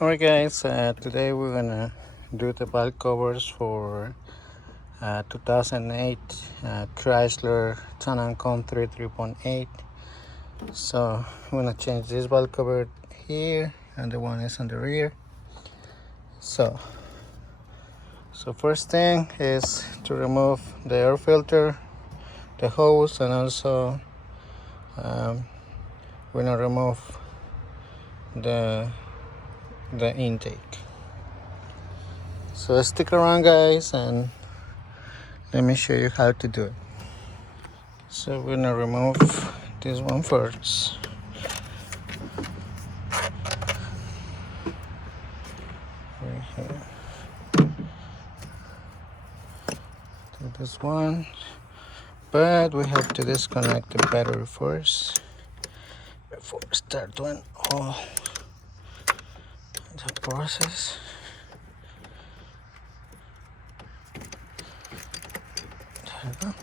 Alright guys, today we're gonna do the valve covers for 2008 Chrysler Con 3.8. So I'm gonna change this valve cover here and the one is on the rear. So first thing is to remove the air filter, the hose, and also we're gonna remove the intake. So stick around guys and let me show you how to do it. So we're gonna remove this one first. Right here. Do this one. But we have to disconnect the battery first before we start doing all the process. There we go.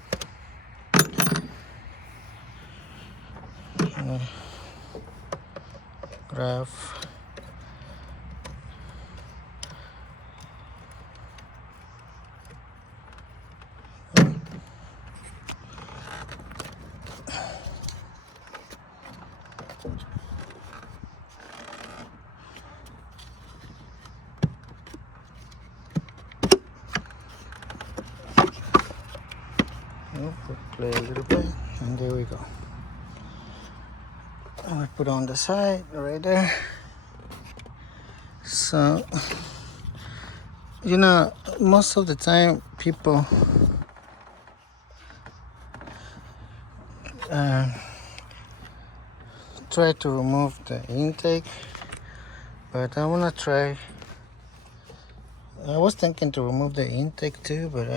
Grab play a little bit and there we go. And we put on the side right there. So most of the time people try to remove the intake, but I want to try. I was thinking to remove the intake too, but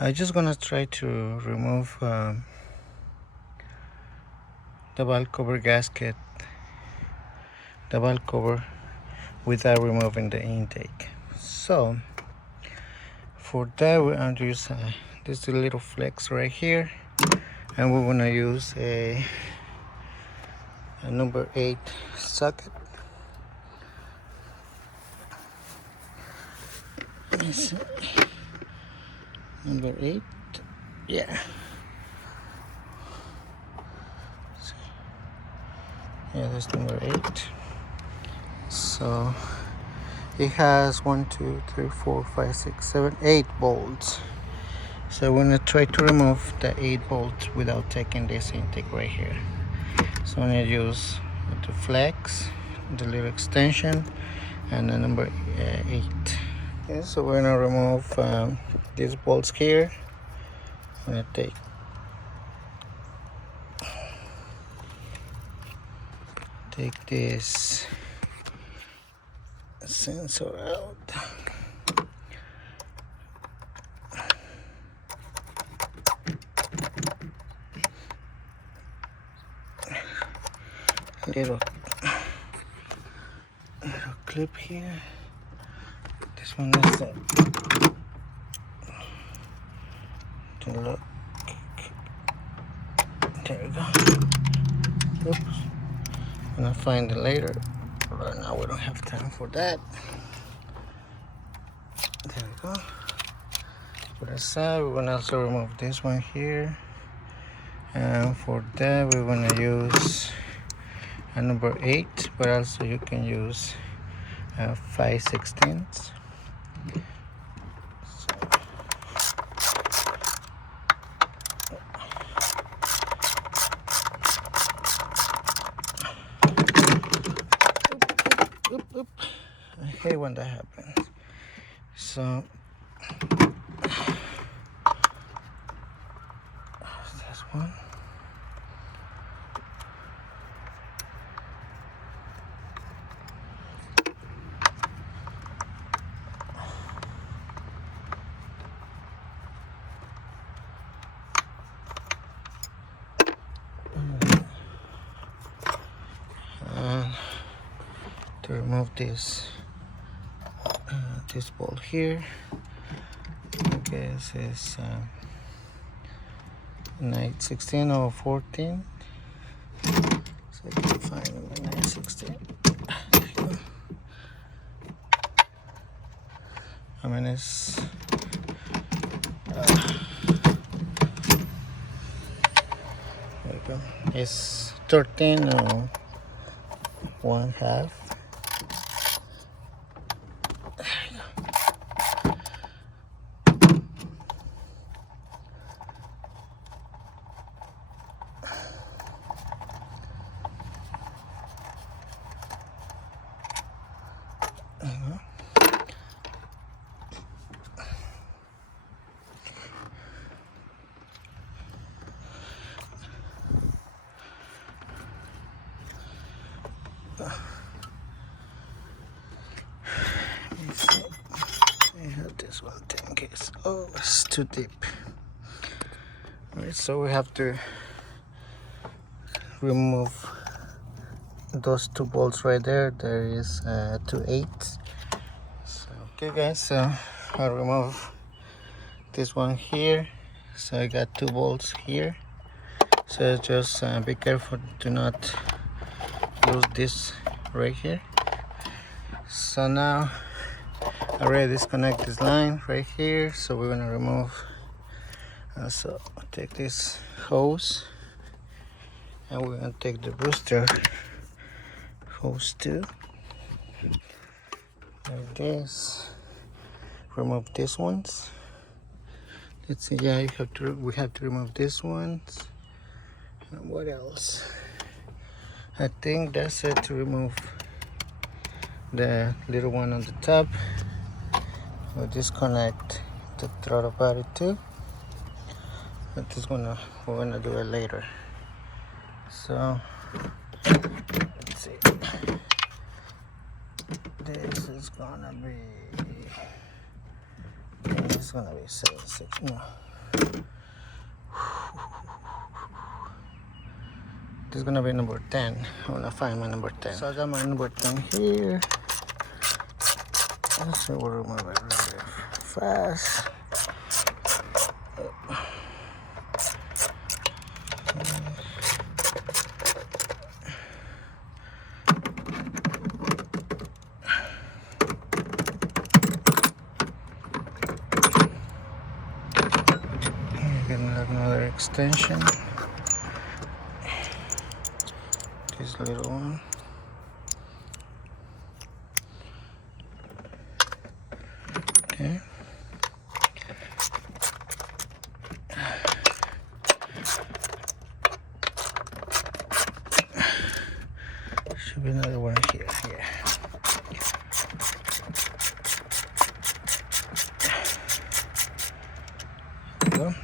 I'm just gonna try to remove the valve cover gasket, the valve cover, without removing the intake. So for that we're going to use this little flex right here, and we're going to use a number 8 socket. Number 8, yeah, that's number 8. So it has 1, 2, 3, 4, 5, 6, 7, 8 bolts. So we're gonna try to remove the 8 bolts without taking this intake right here. So I'm gonna use the flex, the little extension, and the number 8. Okay, so we're gonna remove these bolts here. I'm gonna take this sensor out. Little clip here. This one is to look. There we go. Oops. I'm gonna find it later. Right now we don't have time for that. There we go. Put aside. We're gonna also remove this one here. And for that we're gonna use a number 8, but also you can use 5/16. Oop. I hate when that happens. So that's one. And to remove this bolt here, I guess it's 9/16 or 14. So I can find my 9/16. I mean, it's there you go. It's 13 or 1/2. I have this one thing case. Oh, it's too deep. Alright, so we have to remove those 2 bolts right there. There is 2 8s. So, okay guys, so I'll remove this one here. So I got 2 bolts here. So just be careful to not lose this right here. So now I already disconnect this line right here. So we're gonna remove. So take this hose, and we're gonna take the booster hose too. Like this. Remove these ones. Let's see. Yeah, we have to remove these ones. And what else? I think that's it to remove the little one on the top. We'll disconnect the throttle body too. But we're gonna do it later. So let's see. This is gonna be 7/6. No. This is gonna be number 10. I wanna find my number 10. So I got my number 10 here. So we'll remove it really fast. Get another extension. This little one. Okay. Should be another one here. Yeah. There we go.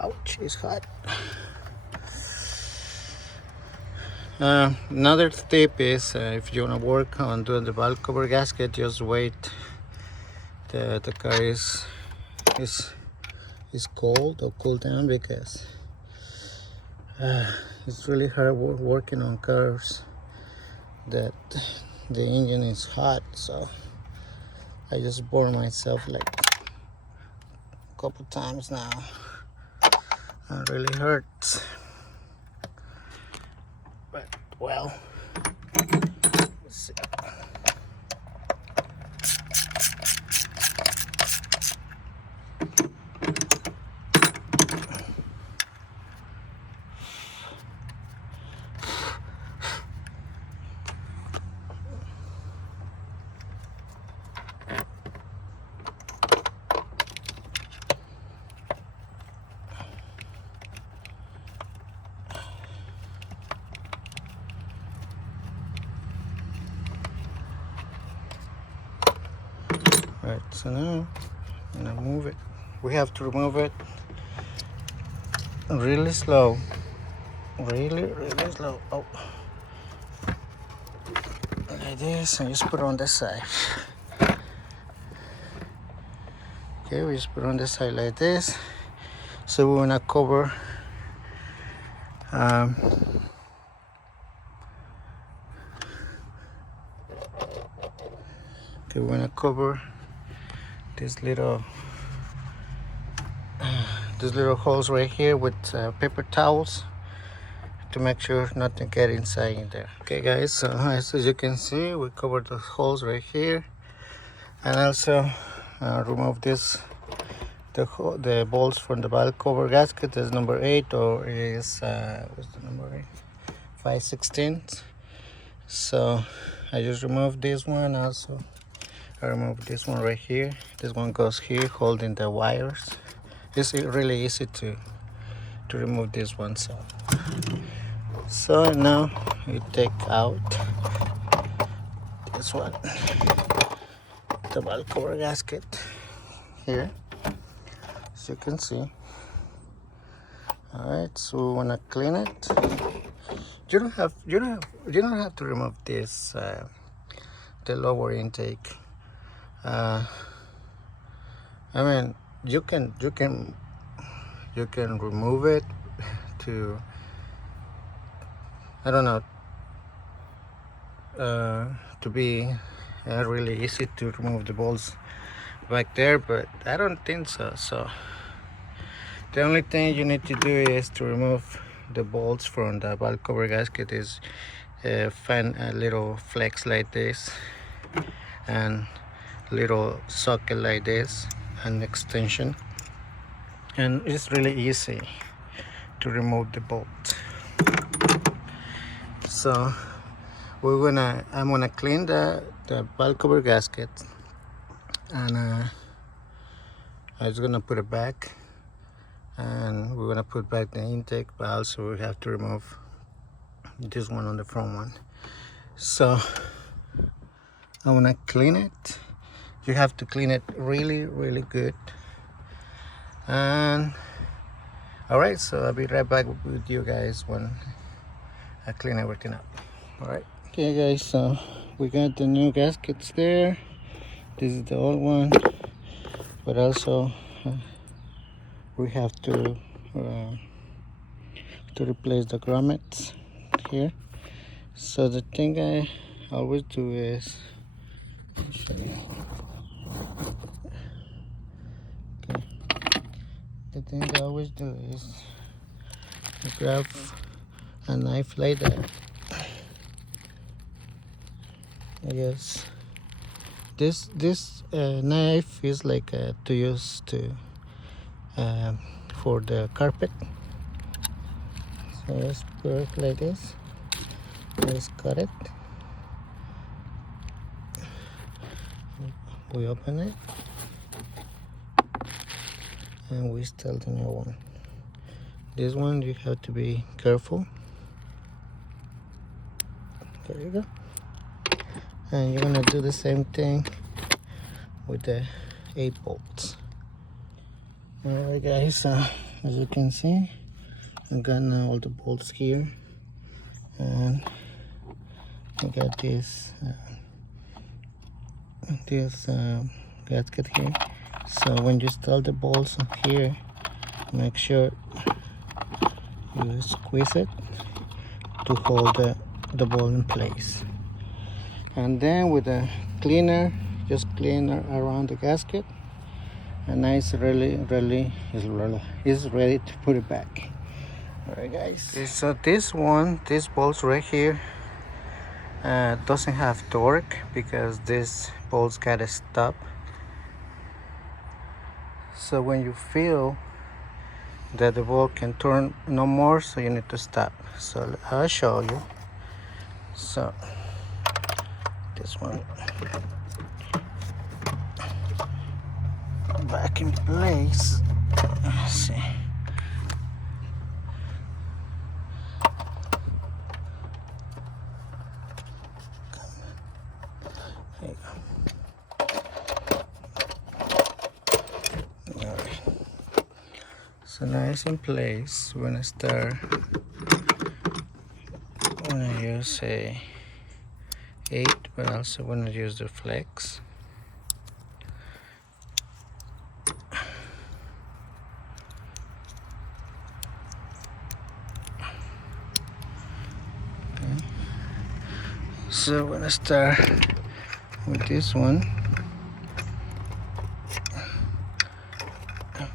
Ouch, it's hot. Another tip is if you want to work on doing the valve cover gasket, just wait the car is cold or cool down, because it's really hard working on cars that the engine is hot. So I just burned myself like a couple times now. It really hurts, but well, let's see. So now I'm gonna move it. We have to remove it really slow, really slow. Oh, like this, and just put it on the side. Okay, we just put it on the side like this. So we wanna cover okay, we wanna cover these little holes right here with paper towels to make sure nothing get inside in there. Okay guys, so as you can see, we covered the holes right here, and also remove the bolts from the valve cover gasket. Is number 8, or is what's the number 8? 5/16. So I just removed this one. Also I removed this one right here. This one goes here holding the wires. It's really easy to remove this one. So now you take out this one, the valve cover gasket here, as you can see. All right, so we want to clean it. You don't have to remove this the lower intake. I mean, you can remove it to, I don't know, to be really easy to remove the bolts back there, but I don't think so. So the only thing you need to do is to remove the bolts from the valve cover gasket. Is find a little flex like this and little socket like this, an extension, and it's really easy to remove the bolt. So I'm gonna clean the valve cover gasket, and I'm just gonna put it back, and we're gonna put back the intake, but also we have to remove this one on the front one. So I wanna clean it. You have to clean it really good. And all right, so I'll be right back with you guys when I clean everything up. All right. Okay guys, so we got the new gaskets there. This is the old one, but also we have to replace the grommets here. So the thing I always do is, okay, the thing I always do is grab a knife like that. I guess this knife is like to use for the carpet. So let's put it like this. Let's cut it. We open it and we install the new one. This one you have to be careful. There you go. And you're gonna do the same thing with the 8 bolts. Alright guys, as you can see, I got now all the bolts here, and I got this gasket here. So when you install the bolts here, make sure you squeeze it to hold the bolt in place. And then with a cleaner, just clean around the gasket, and now it's really is ready to put it back. All right guys, okay, so this bolts right here doesn't have torque because this bolts gotta stop. So when you feel that the bolt can turn no more, so you need to stop. So I'll show you. So this one back in place. Let's see. There you go. So now it's in place. We're gonna start. I'm gonna use a 8, but also gonna use the flex. Okay. So we're gonna start with this one.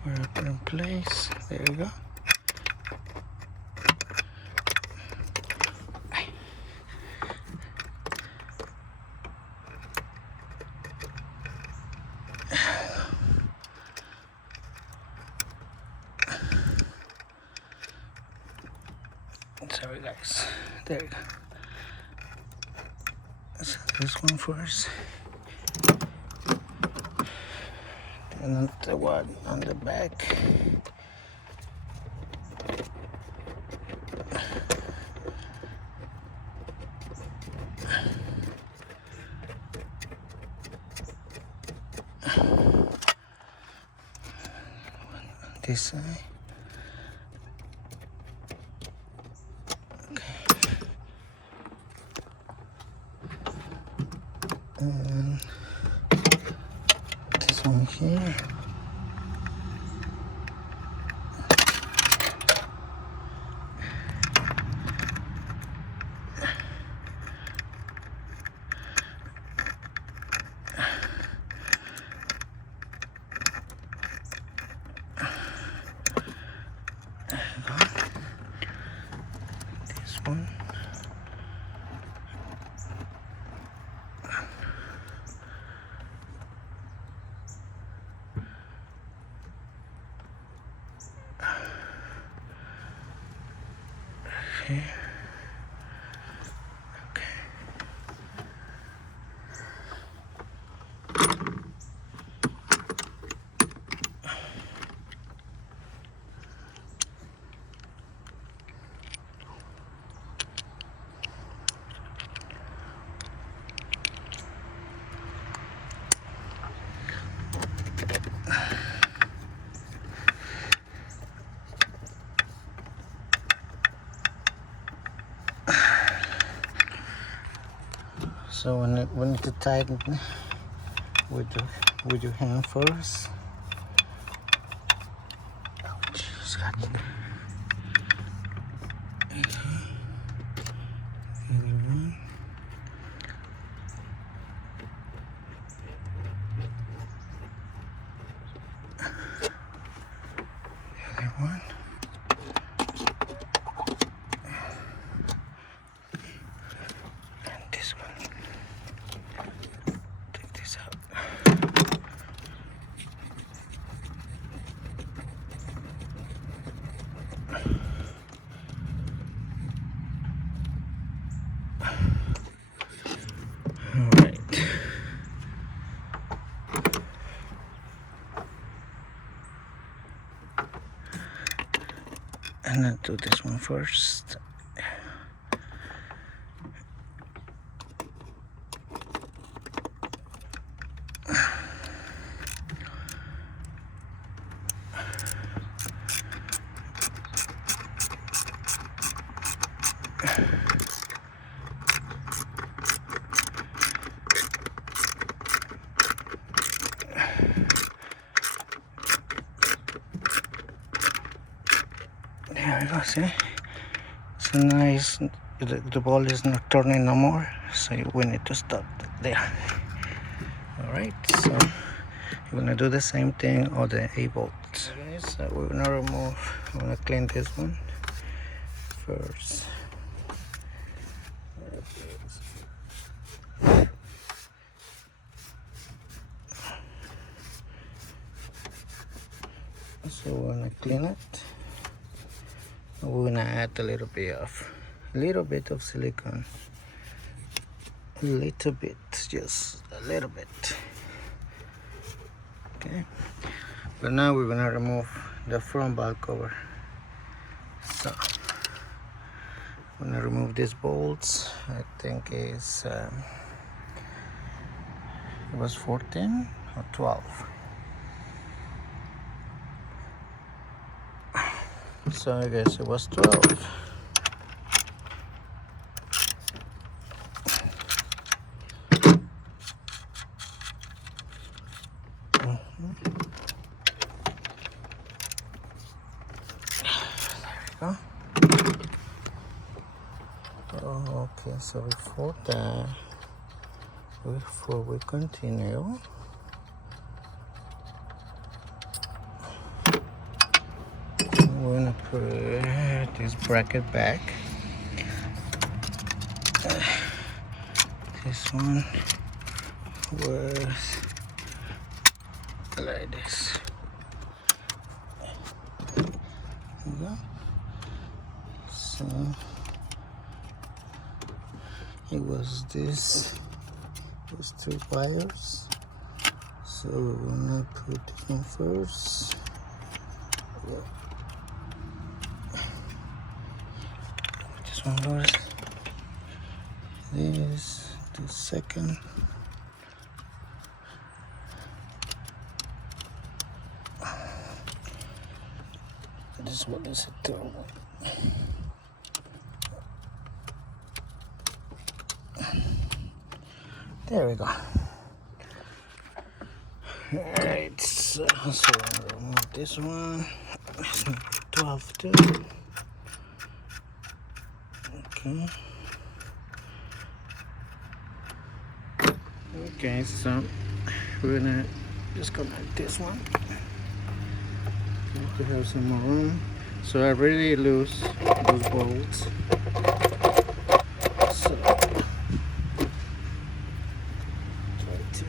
We're up in place. There we go. Sorry guys, there you go. So this one first, and the one on the back. This side. And this one here. This one. Here. Okay. So we need to tighten with your hand first. Ouch, it's got it. The other one. And this one. Take this out. Alright. And then do this one first. There we go, see? So nice. The ball is not turning no more, so we need to stop there. Alright, so we're gonna do the same thing on the 8 bolts. Okay, so we're gonna I'm gonna clean this one first. So we're gonna clean it. We're gonna add a little bit of silicone. A little bit, just a little bit. Okay. But now we're gonna remove the front valve cover. So I'm gonna remove these bolts. I think it was 14 or 12. So I guess it was 12. Oh, okay, so before we continue, we're gonna put this bracket back. This one was like this. There you go. So it was these 3 wires. So we're gonna put this one first. Yeah. This one first. The second. This one is a third one. There we go. Alright, so I'm gonna remove this one. It's number 12 too. Okay. Okay, so we're gonna just connect this one. To have some more room. So I really lose those bolts. So try to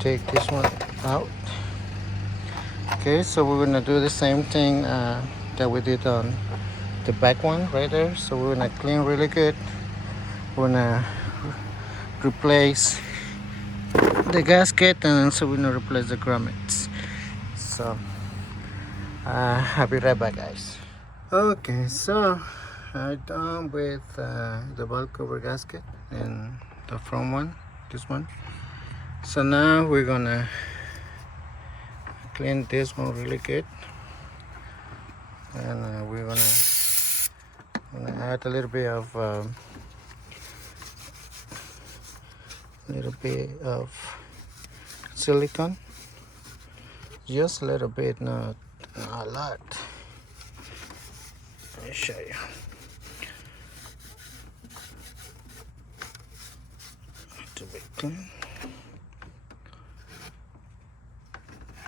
take this one out. Okay, so we're gonna do the same thing that we did on the back one right there. So we're gonna clean really good. We're gonna replace the gasket, and so we're gonna replace the grommets. So I'll be right back, guys. Okay, so I'm done with the valve cover gasket and the front one, this one. So now we're gonna clean this one really good, and we're gonna add a little bit of silicone, just a little bit, not a lot. Let me show you. To be clean.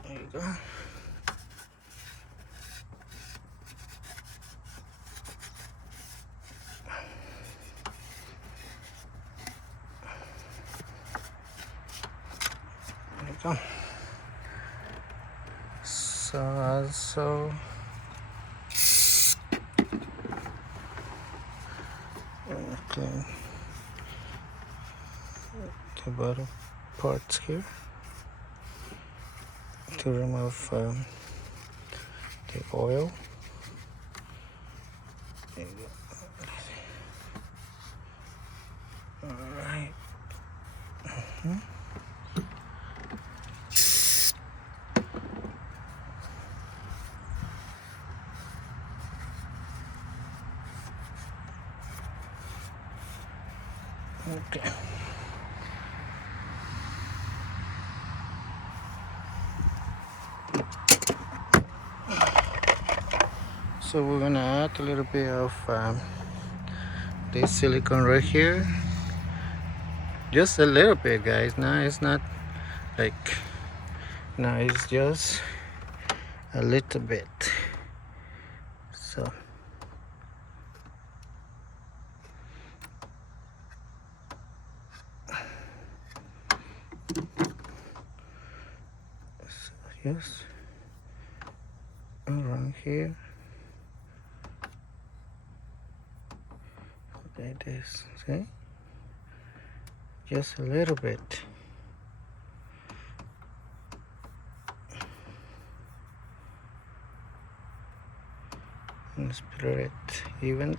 There you go. Go. So also clean the bottom parts here to remove the oil. There you go. All right. Okay. So we're gonna add a little bit of this silicone right here. Just a little bit, guys. Now it's not like, now it's just a little bit. So yes, around here. like this. See? Just a little bit. And spread it even.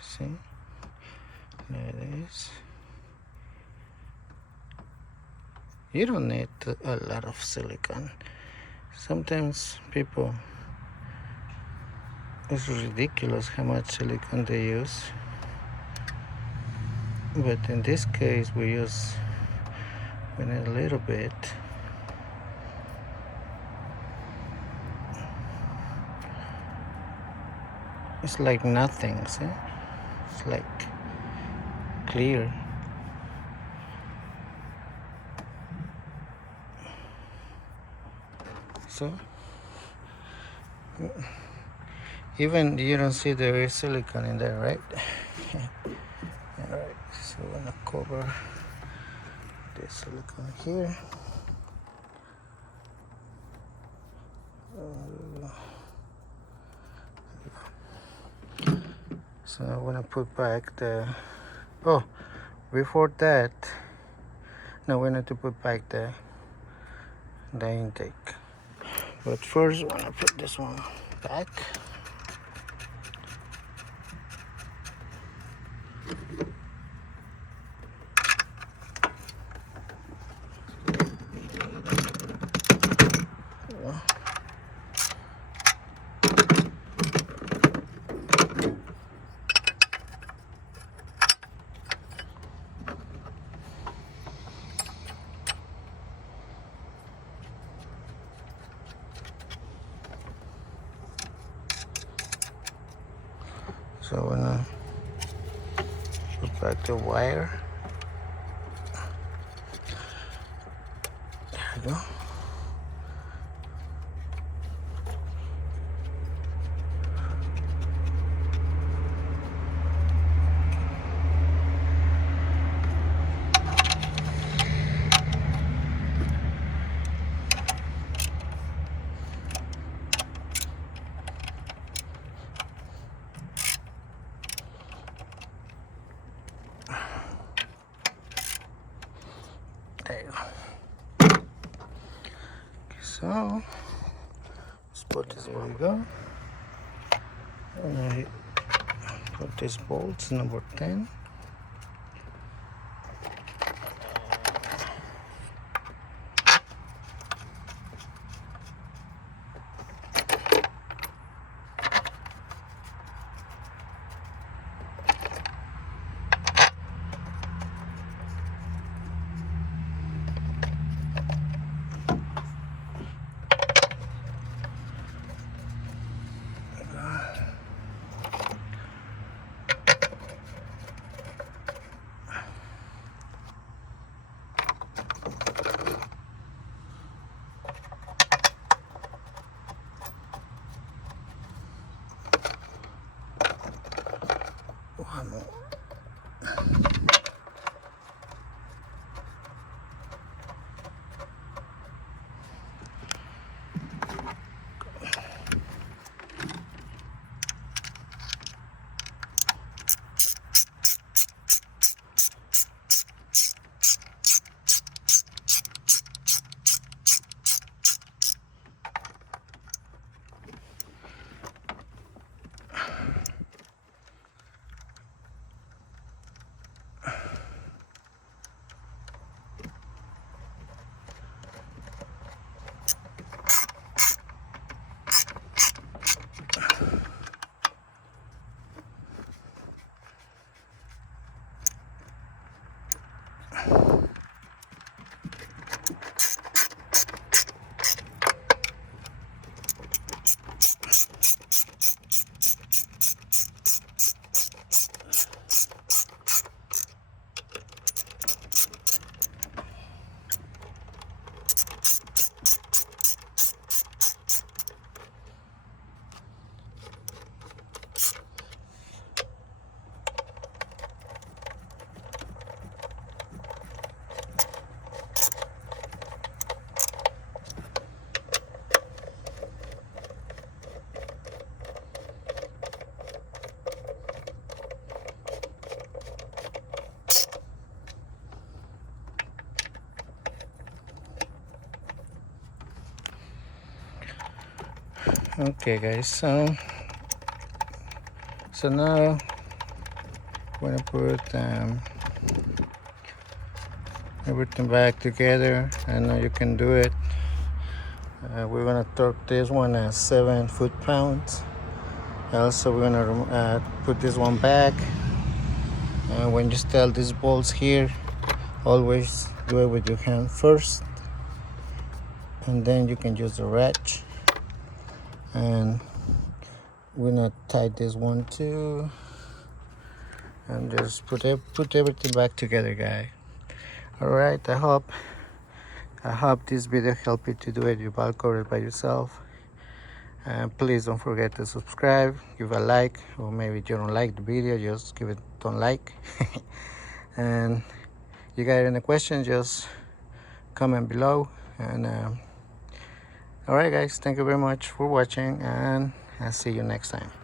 See? Like this. You don't need a lot of silicone. Sometimes people, it's ridiculous how much silicone they use. But in this case, we use a little bit. It's like nothing, see? It's like clear. So even you don't see there is silicone in there, right? Alright, so I'm gonna cover this silicone here. So I'm gonna put back the, oh, before that, no, we need to put back the intake. But first, I'm gonna put this one back. So I'm gonna put back the wire. There we go. There you go. Okay, so let's put this. There we go. And I put this bolts number 10. Okay guys, so now we're gonna put everything back together. I know you can do it. We're gonna torque this one at 7 foot-pounds. Also, we're gonna put this one back. And when you install these bolts here, always do it with your hand first, and then you can use the ratchet. And we're gonna tie this one too, and just put everything back together, guys. All right, I hope this video helped you to do it your bulk order by yourself. And please don't forget to subscribe, give a like, or maybe you don't like the video, just give it don't like. And you got any questions, just comment below. And all right guys, thank you very much for watching, and I'll see you next time.